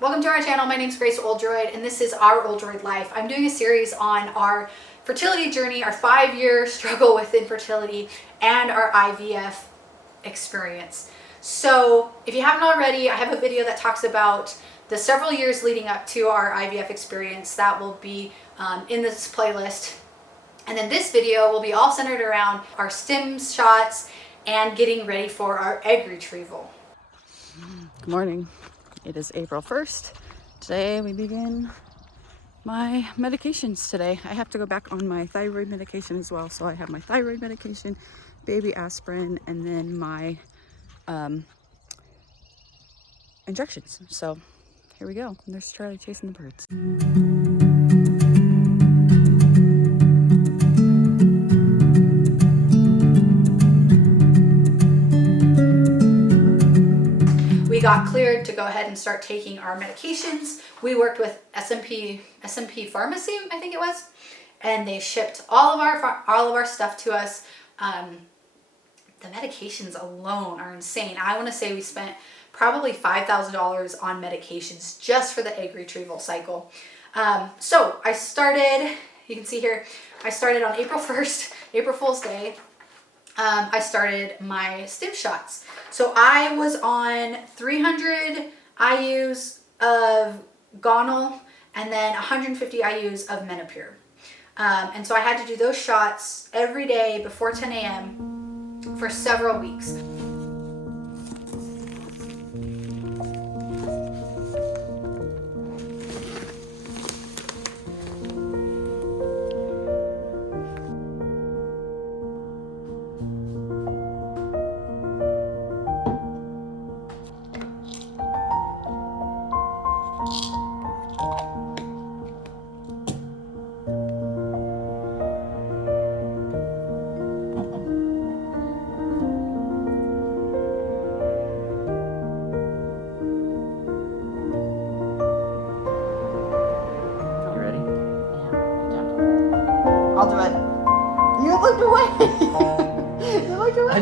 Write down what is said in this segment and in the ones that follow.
Welcome to our channel. My name is Grace Oldroyd and this is Our Oldroyd Life. I'm doing a series on our fertility journey, our 5-year struggle with infertility, and our IVF experience. So if you haven't already, I have a video that talks about the several years leading up to our IVF experience. That will be in this playlist. And then this video will be all centered around our stim shots and getting ready for our egg retrieval. Good morning. It is April 1st. Today we begin my medications today. I have to go back on my thyroid medication as well. So I have my thyroid medication, baby aspirin, and then my injections. So here we go. And there's Charlie chasing the birds. We got cleared to go ahead and start taking our medications. We worked with SMP Pharmacy, I think it was, and they shipped all of our stuff to us. The medications alone are insane. I want to say we spent probably $5,000 on medications just for the egg retrieval cycle. So I started, you can see here, I started on April 1st, April Fool's Day. I started my stim shots. So I was on 300 IUs of Gonal and then 150 IUs of Menopur. And so I had to do those shots every day before 10 a.m. for several weeks. I'll do it. You looked away. You looked away.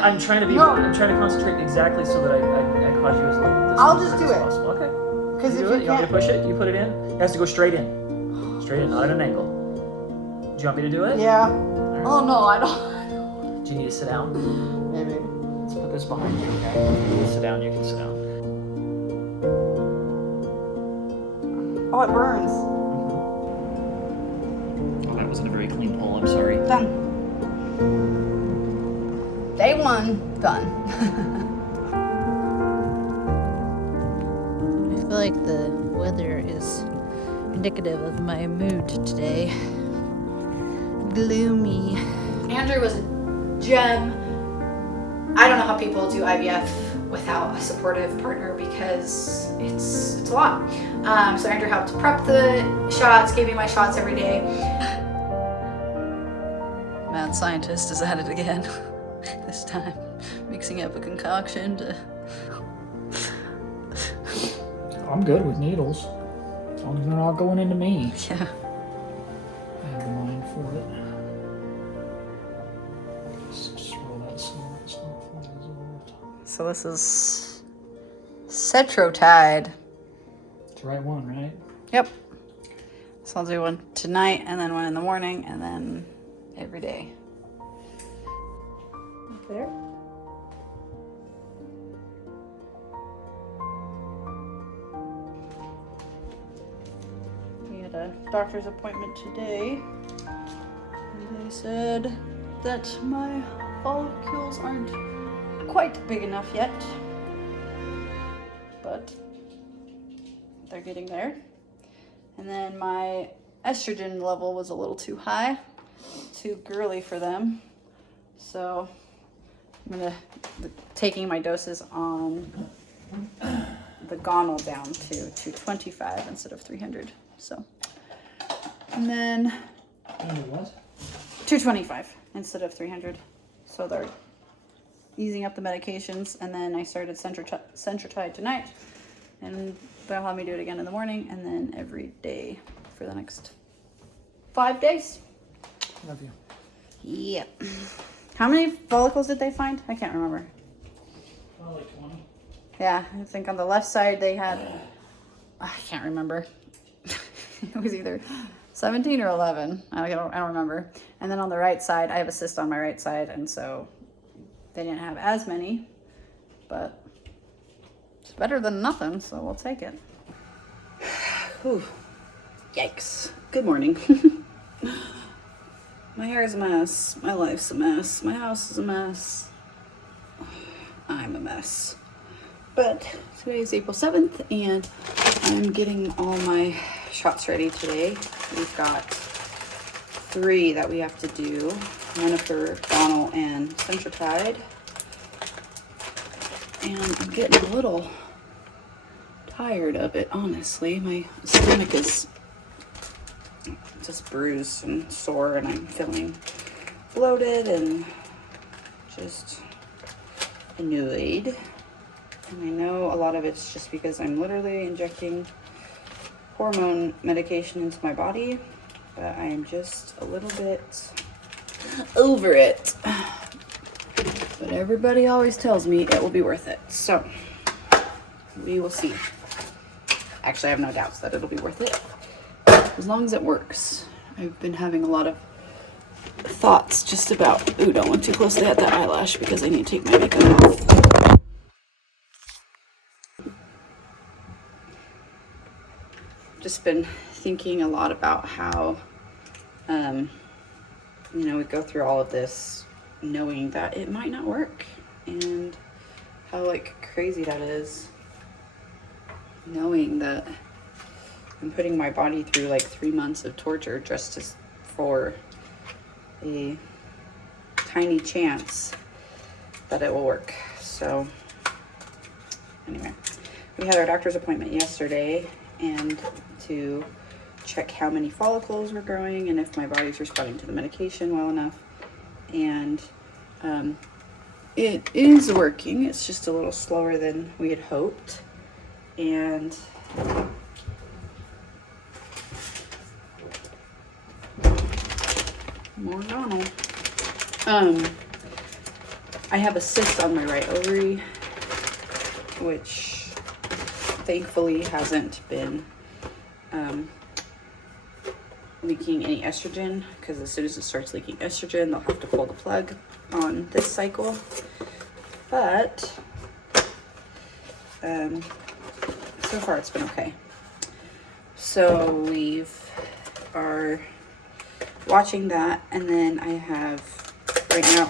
I'm trying to be. No. I'm trying to concentrate exactly so that I cause you as I'll just do it. Possible. Okay. Because if you want me to push it, you put it in. It has to go straight in. Straight in, not at an angle. Do you want me to do it? Yeah. Right. Oh no, I don't. Do you need to sit down? Maybe. Let's put this behind you. Okay. If you need to sit down, you can sit down. Oh, it burns. That wasn't a very clean pull, I'm sorry. Done. Day 1, done. I feel like the weather is indicative of my mood today. Gloomy. Andrew was a gem. I don't know how people do IVF without a supportive partner because it's a lot. So Andrew helped prep the shots, gave me my shots every day. Mad scientist is at it again. This time, mixing up a concoction to... I'm good with needles. As long as they're not going into me. Yeah. I have the mind for it. Just swirl that so it's not fully absorbed. So this is Cetrotide. It's the right one, right? Yep. So I'll do one tonight and then one in the morning and then every day. Up there. We had a doctor's appointment today. And they said that my follicles aren't quite big enough yet. But they're getting there. And then my estrogen level was a little too high, too girly for them. So I'm gonna taking my doses on the Gonal down to 225 instead of 300. So, and then What? 225 instead of 300. So they're easing up the medications, and then I started Centrotide tonight, and they'll have me do it again in the morning, and then every day for the next 5 days. Love you. Yep. How many follicles did they find? I can't remember. Like 20. Yeah, I think on the left side they had I can't remember. It was either 17 or 11. I don't remember. And then on the right side, I have a cyst on my right side, and so they didn't have as many, but it's better than nothing, so we'll take it. Whew. Yikes. Good morning. My hair is a mess. My life's a mess. My house is a mess. I'm a mess. But today is April 7th, and I'm getting all my shots ready today. We've got 3 that we have to do. One for Donald and Centrotide. And I'm getting a little tired of it, honestly. My stomach is just bruised and sore, and I'm feeling bloated and just annoyed. And I know a lot of it's just because I'm literally injecting hormone medication into my body, but I am just a little bit over it. But everybody always tells me it will be worth it, so we will see. Actually, I have no doubts that it'll be worth it, as long as it works. I've been having a lot of thoughts just about, ooh, don't look too closely at that eyelash because I need to take my makeup off. Just been thinking a lot about how, we go through all of this knowing that it might not work, and how crazy that is, knowing that I'm putting my body through 3 months of torture just for a tiny chance that it will work. So anyway, we had our doctor's appointment yesterday, and to check how many follicles were growing and if my body's responding to the medication well enough. And it is working. It's just a little slower than we had hoped. And more Donald. I have a cyst on my right ovary, which thankfully hasn't been leaking any estrogen, because as soon as it starts leaking estrogen, they'll have to pull the plug on this cycle. But so far it's been okay. So we are watching that, and then I have right now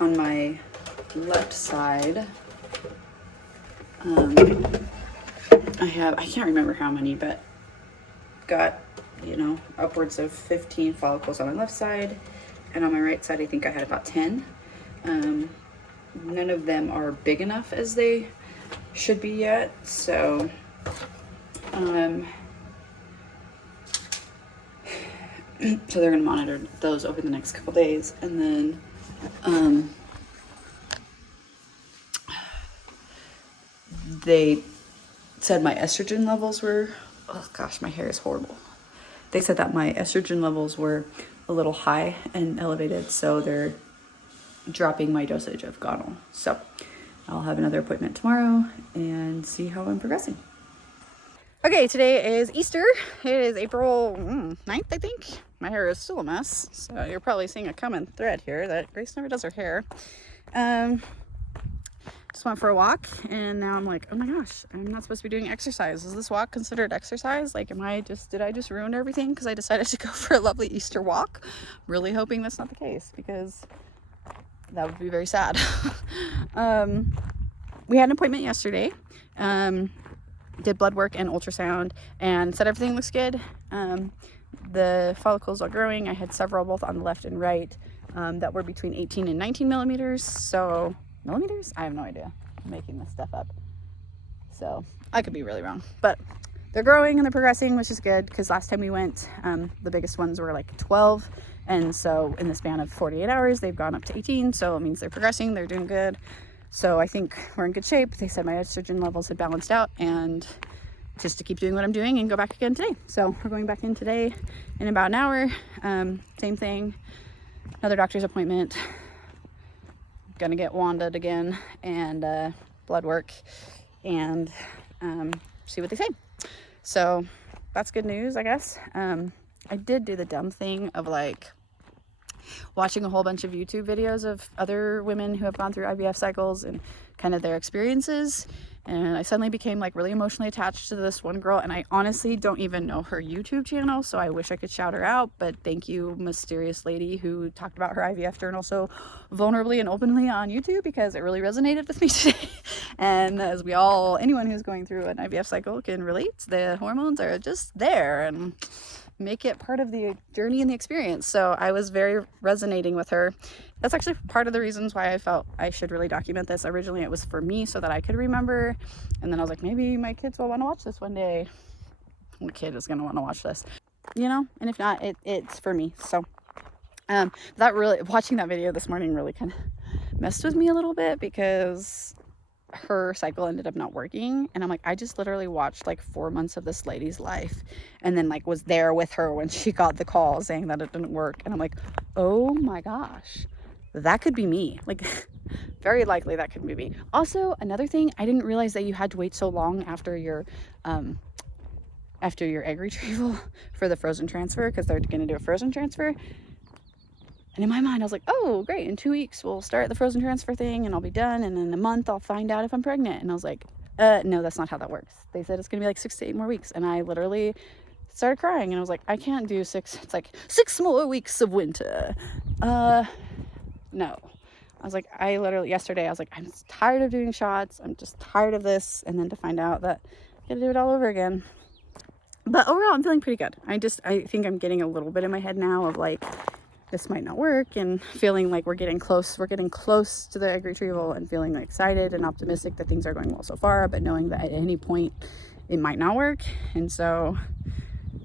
on my left side, I can't remember how many, but got, upwards of 15 follicles on my left side, and on my right side I think I had about 10. None of them are big enough as they should be yet, so so they're going to monitor those over the next couple days. And then they said my estrogen levels were, oh gosh, my hair is horrible. They said that my estrogen levels were a little high and elevated, so they're dropping my dosage of Gonal. So I'll have another appointment tomorrow and see how I'm progressing. Okay, today is Easter. It is April 9th, I think. My hair is still a mess, so you're probably seeing a common thread here that Grace never does her hair. Just went for a walk, and now I'm like, oh my gosh, I'm not supposed to be doing exercise. Is this walk considered exercise? Did I just ruin everything because I decided to go for a lovely Easter walk? Really hoping that's not the case, because that would be very sad. We had an appointment yesterday. Did blood work and ultrasound, and said everything looks good. The follicles are growing. I had several, both on the left and right, that were between 18 and 19 millimeters. So, millimeters? I have no idea. I'm making this stuff up. So, I could be really wrong. But they're growing and they're progressing, which is good, because last time we went, the biggest ones were 12. And so, in the span of 48 hours, they've gone up to 18. So, it means they're progressing. They're doing good. So I think we're in good shape. They said my estrogen levels had balanced out, and just to keep doing what I'm doing and go back again today. So we're going back in today in about an hour. Same thing, another doctor's appointment. gonna get wanded again and blood work and see what they say. So that's good news, I guess. I did do the dumb thing of like watching a whole bunch of YouTube videos of other women who have gone through IVF cycles and kind of their experiences. And I suddenly became like really emotionally attached to this one girl, and I honestly don't even know her YouTube channel, so I wish I could shout her out, but thank you, mysterious lady who talked about her IVF journal so vulnerably and openly on YouTube, because it really resonated with me today. And as we all, anyone who's going through an IVF cycle can relate, the hormones are just there and make it part of the journey and the experience. So I was very resonating with her. That's actually part of the reasons why I felt I should really document this. Originally it was for me so that I could remember, and then I was like, maybe my kids will want to watch this one day. My kid is going to want to watch this, you know, and if not, it's for me. So that really, watching that video this morning really kind of messed with me a little bit, because her cycle ended up not working, and I'm like, I just literally watched like 4 months of this lady's life, and then like was there with her when she got the call saying that it didn't work, and I'm like, oh my gosh, that could be me. Like very likely that could be me. Also, another thing, I didn't realize that you had to wait so long after your egg retrieval for the frozen transfer, because they're going to do a frozen transfer. And in my mind, I was like, oh, great. In 2 weeks, we'll start the frozen transfer thing and I'll be done. And in a month, I'll find out if I'm pregnant. And I was like, no, that's not how that works. They said it's going to be like 6 to 8 more weeks. And I literally started crying. And I was like, I can't do 6. It's like 6 more weeks of winter. No. I was like, yesterday, I was like, I'm tired of doing shots. I'm just tired of this. And then to find out that I got to do it all over again. But overall, I'm feeling pretty good. I think I'm getting a little bit in my head now of like, this might not work, and feeling like we're getting close to the egg retrieval, and feeling excited and optimistic that things are going well so far, but knowing that at any point it might not work. And so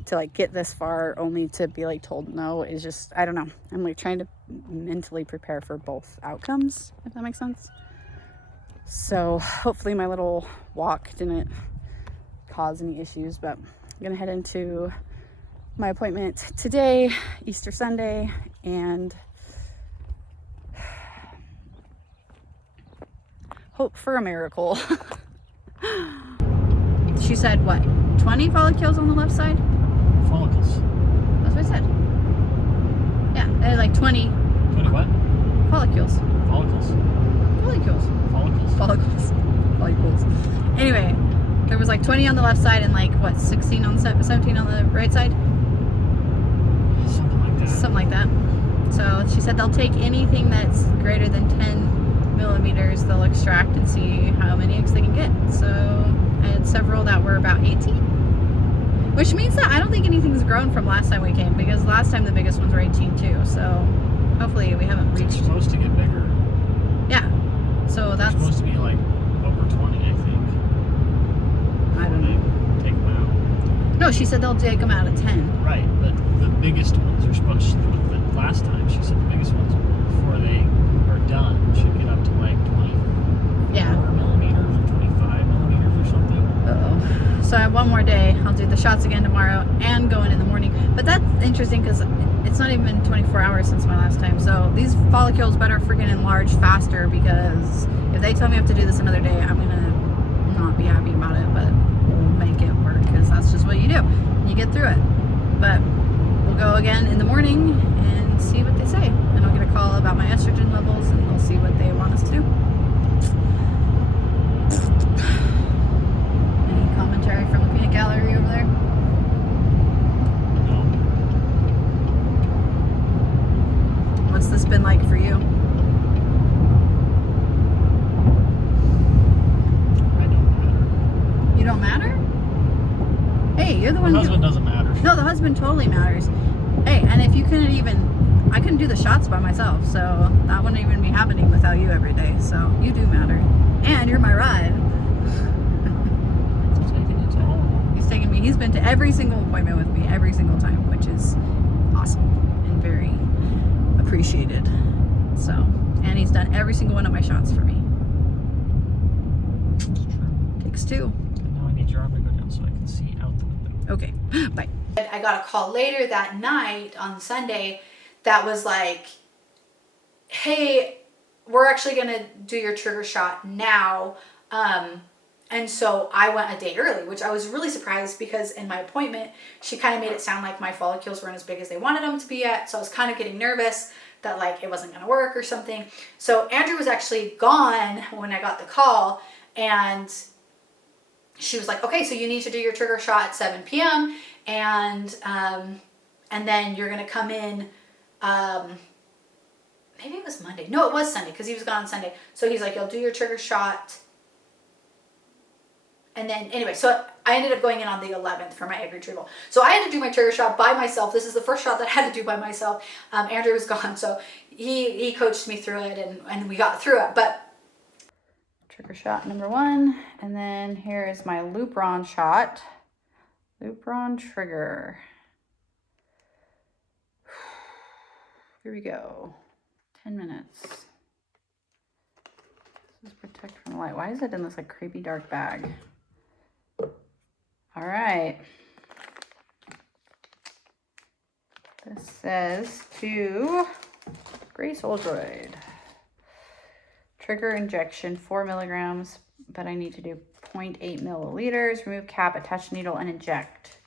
to like get this far only to be like told no is just, I don't know. I'm like trying to mentally prepare for both outcomes, if that makes sense. So hopefully my little walk didn't cause any issues, but I'm gonna head into my appointment today, Easter Sunday, and hope for a miracle. She said what, 20 follicles on the left side? Follicles. That's what I said. Yeah, they're like 20. 20 what? Follicles. Follicles. Follicles. Follicles. Follicles. Follicles. Anyway, there was like 20 on the left side and like what, 17 on the right side? Something like that. So she said they'll take anything that's greater than 10 millimeters, they'll extract and see how many eggs they can get. So I had several that were about 18, which means that I don't think anything's grown from last time we came, because last time the biggest ones were 18 too. So hopefully we haven't reached. It's supposed to get bigger. Yeah. So that's it's supposed to be like over 20, I think. I don't know. Take them out. No, she said they'll take them out of 10. Right, but the biggest ones are supposed to, but last time she said the biggest ones before they are done should get up to like 20 millimeters or 25 millimeters or something. Uh-oh. So I have one more day. I'll do the shots again tomorrow and go in the morning. But that's interesting because it's not even been 24 hours since my last time. So these follicles better freaking enlarge faster, because if they tell me I have to do this another day, I'm going to not be happy about it, but we'll make it work, because that's just what you do. You get through it. But we'll go again in the morning and see what they say. And I'll get a call about my estrogen levels, and they'll see what they want us to do. Any commentary from the peanut gallery over there? No. What's this been like for you? I don't matter. You don't matter? Hey, you're the one My husband doesn't matter. No, the husband totally matters. Hey, and if you couldn't even, I couldn't do the shots by myself, so that wouldn't even be happening without you every day. So you do matter. And you're my ride. He's taken me. He's been to every single appointment with me, every single time, which is awesome and very appreciated. So, and he's done every single one of my shots for me. Takes two. Now I need your arm to go down so I can see out the window. Okay, bye. I got a call later that night on Sunday that was like, hey, we're actually going to do your trigger shot now. And so I went a day early, which I was really surprised because in my appointment, she kind of made it sound like my follicles weren't as big as they wanted them to be yet. So I was kind of getting nervous that like it wasn't going to work or something. So Andrew was actually gone when I got the call, and she was like, okay, so you need to do your trigger shot at 7 p.m. And then you're going to come in, maybe it was Monday. No, it was Sunday because he was gone on Sunday. So he's like, you'll do your trigger shot. And then anyway, so I ended up going in on the 11th for my egg retrieval. So I had to do my trigger shot by myself. This is the first shot that I had to do by myself. Andrew was gone, so he coached me through it, and we got through it. But trigger shot number 1, and then here is my Lupron shot. Lupron trigger. Here we go. 10 minutes. This is protect from light. Why is it in this like creepy dark bag? All right. This says to Grace Oldroyd. Trigger injection 4 milligrams, but I need to do 0.8 milliliters. Remove cap, attach needle, and inject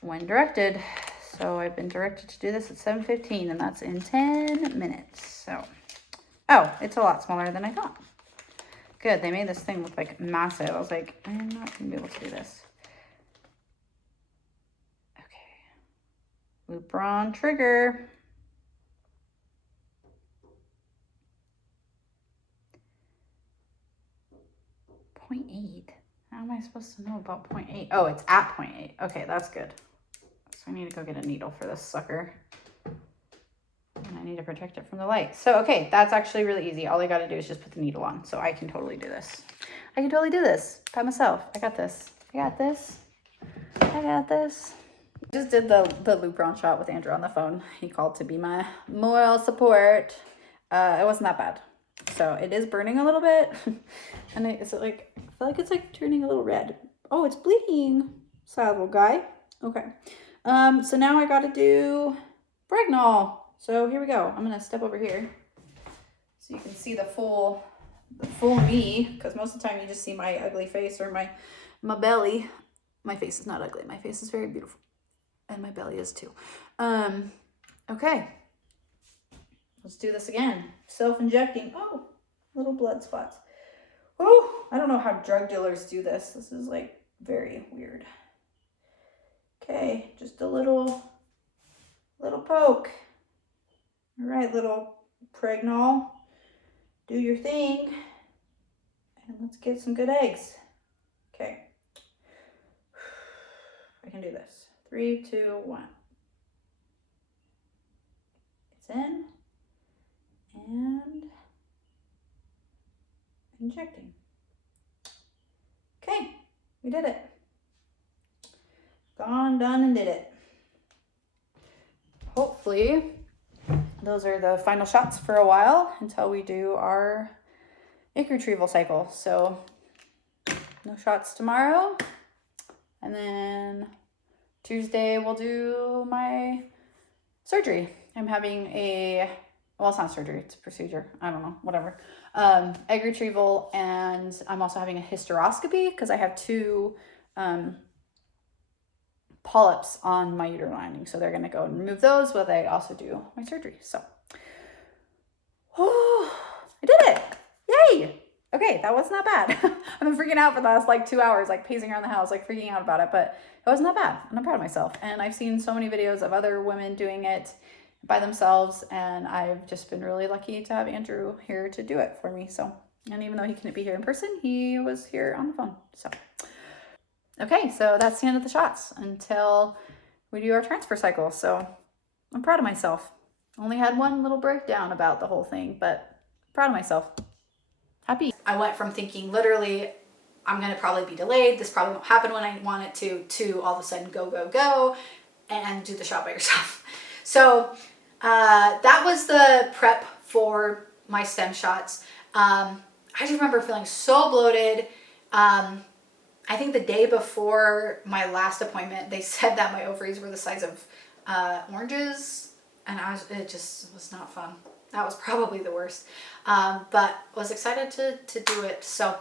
when directed. So I've been directed to do this at 7:15, and that's in 10 minutes. So, oh, it's a lot smaller than I thought. Good, they made this thing look like massive. I was like, I'm not gonna be able to do this. Okay, Lupron trigger. .8. How am I supposed to know about 0.8? Oh, it's at 0.8. Okay, that's good. So I need to go get a needle for this sucker. And I need to protect it from the light. So, okay, that's actually really easy. All I got to do is just put the needle on. So I can totally do this. I can totally do this by myself. I got this. I got this. I got this. I just did the Lupron shot with Andrew on the phone. He called to be my moral support. It wasn't that bad. So it is burning a little bit. And it's like, I feel like it's like turning a little red. Oh, it's bleeding. Sad little guy. Okay. So now I got to do Bregnol. So here we go. I'm going to step over here so you can see the full me, because most of the time you just see my ugly face or my belly. My face is not ugly. My face is very beautiful. And my belly is too. Okay. Let's do this again. Self-injecting. Oh, little blood spots. Oh, I don't know how drug dealers do this. This is like very weird. Okay, just a little poke. All right, little Pregnol. Do your thing. And let's get some good eggs. Okay. I can do this. 3, 2, 1. It's in. And injecting. Okay, we did it. Gone, done, and did it. Hopefully, those are the final shots for a while until we do our egg retrieval cycle. So, no shots tomorrow. And then Tuesday, we'll do my surgery. I'm having well, it's not surgery, it's a procedure. I don't know, whatever. Egg retrieval, and I'm also having a hysteroscopy because I have 2 polyps on my uterine lining. So they're going to go and remove those while they also do my surgery. So, oh, I did it. Yay. Okay, that wasn't that bad. I've been freaking out for the last like 2 hours, like pacing around the house, like freaking out about it, but it wasn't that bad. And I'm proud of myself. And I've seen so many videos of other women doing it by themselves, and I've just been really lucky to have Andrew here to do it for me. So, and even though he couldn't be here in person, he was here on the phone. So, okay, so that's the end of the shots until we do our transfer cycle. So I'm proud of myself. Only had one little breakdown about the whole thing, but proud of myself. Happy. I went from thinking literally, I'm going to probably be delayed. This probably won't happen when I want it to all of a sudden go, and do the shot by yourself. So that was the prep for my stem shots. I just remember feeling so bloated. I think the day before my last appointment, they said that my ovaries were the size of oranges, and it just was not fun. That was probably the worst. But was excited to do it. So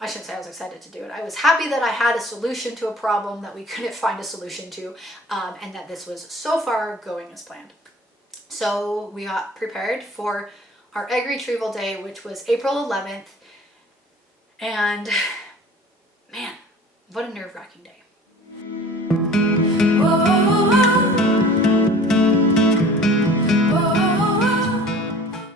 I shouldn't say I was excited to do it. I was happy that I had a solution to a problem that we couldn't find a solution to, and that this was so far going as planned. So we got prepared for our egg retrieval day, which was April 11th. And man, what a nerve-wracking day.